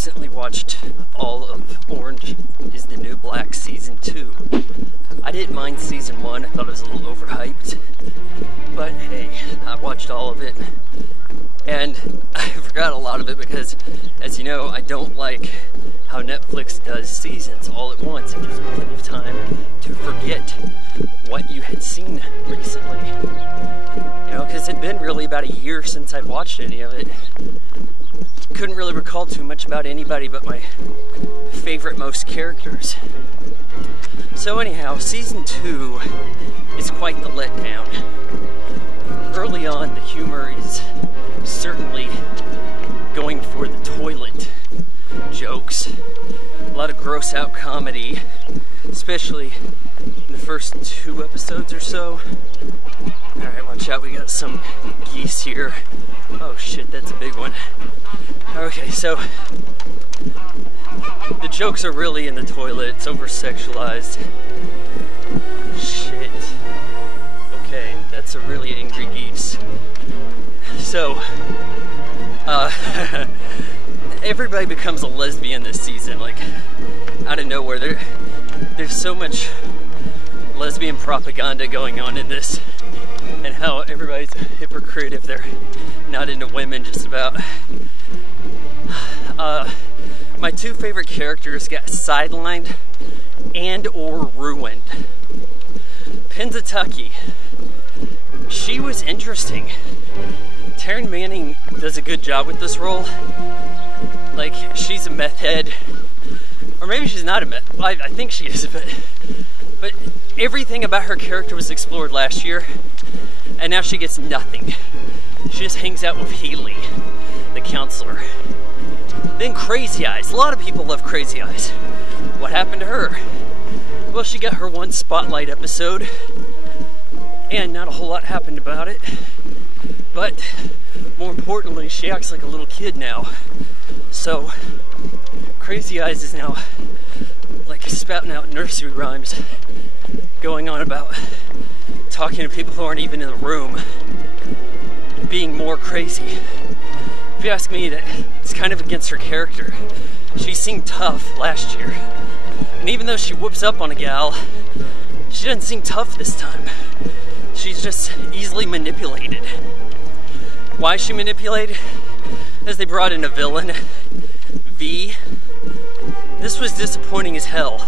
recently watched all of Orange is the New Black Season 2. I didn't mind Season 1, I thought it was a little overhyped. But hey, I watched all of it. And I forgot a lot of it because, as you know, I don't like how Netflix does seasons all at once. It gives me plenty of time to forget what you had seen recently. You know, because it'd been really about a year since I'd watched any of it. Couldn't really recall too much about anybody but my favorite most characters. So anyhow, Season 2 is quite the letdown. Early on, the humor is certainly going for the toilet jokes. A lot of gross out comedy, especially in the first 2 episodes or so. Alright, watch out, we got some geese here. Oh shit, that's a big one. Okay, so the jokes are really in the toilet, it's over-sexualized. Shit. Okay, that's a really angry geese. So, everybody becomes a lesbian this season, like, out of nowhere. There's so much lesbian propaganda going on in this, and how everybody's a hypocrite if they're not into women, just about. My 2 favorite characters got sidelined and or ruined. Pennsatucky, she was interesting. Taryn Manning does a good job with this role. Like, she's a meth head, or maybe she's not a meth. I think she is, but everything about her character was explored last year, and now she gets nothing. She just hangs out with Haley, the counselor. Then Crazy Eyes. A lot of people love Crazy Eyes. What happened to her? Well, she got her 1 spotlight episode, and not a whole lot happened about it. But more importantly, she acts like a little kid now. So Crazy Eyes is now like spouting out nursery rhymes, going on about talking to people who aren't even in the room, being more crazy. If you ask me, that it's kind of against her character. She seemed tough last year, and even though she whoops up on a gal, she doesn't seem tough this time. She's just easily manipulated. Why is she manipulated? As they brought in a villain, V. This was disappointing as hell,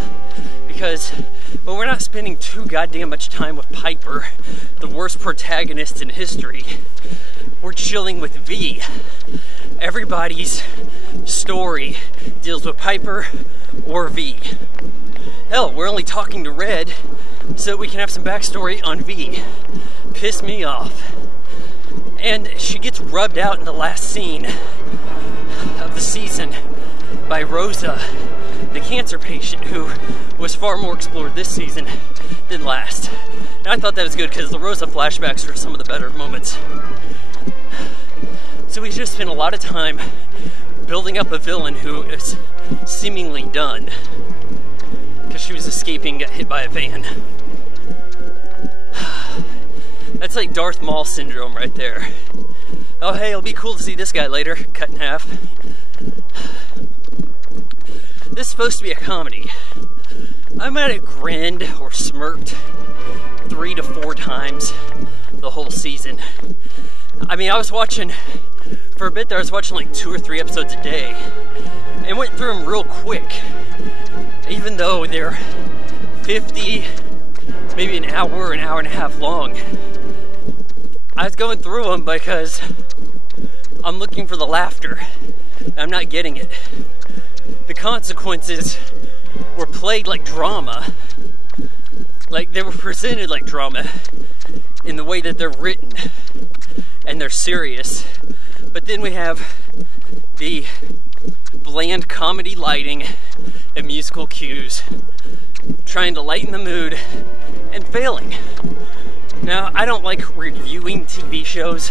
because well, we're not spending too goddamn much time with Piper, the worst protagonist in history. We're chilling with V. Everybody's story deals with Piper or V. Hell, we're only talking to Red so that we can have some backstory on V. Piss me off. And she gets rubbed out in the last scene of the season by Rosa, the cancer patient, who was far more explored this season than last. And I thought that was good because the Rosa flashbacks were some of the better moments. So we just spent a lot of time building up a villain who is seemingly done because she was escaping, got hit by a van. That's like Darth Maul syndrome right there. Oh hey, it'll be cool to see this guy later, cut in half. This is supposed to be a comedy. I might have grinned or smirked 3 to 4 times the whole season. I mean, I was watching, for a bit there, I was watching like 2 or 3 episodes a day, and went through them real quick, even though they're 50, maybe an hour and a half long. I was going through them because I'm looking for the laughter. I'm not getting it. The consequences were played like drama. Like, they were presented like drama in the way that they're written, and they're serious. But then we have the bland comedy lighting and musical cues, trying to lighten the mood and failing. Now, I don't like reviewing TV shows,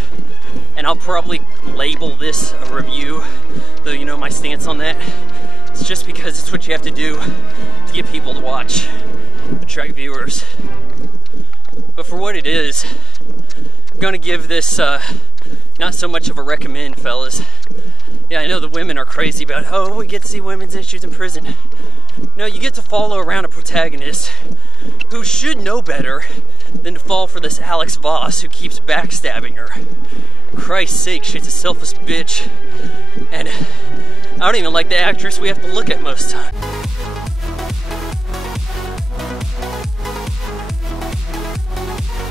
and I'll probably label this a review, though you know my stance on that. It's just because it's what you have to do to get people to watch, attract viewers. But for what it is, I'm gonna give this not so much of a recommend, fellas. Yeah, I know the women are crazy about, oh, we get to see women's issues in prison. No, you get to follow around a protagonist who should know better than to fall for this Alex Voss who keeps backstabbing her. Christ's sake, she's a selfish bitch. And I don't even like the actress we have to look at most of the time.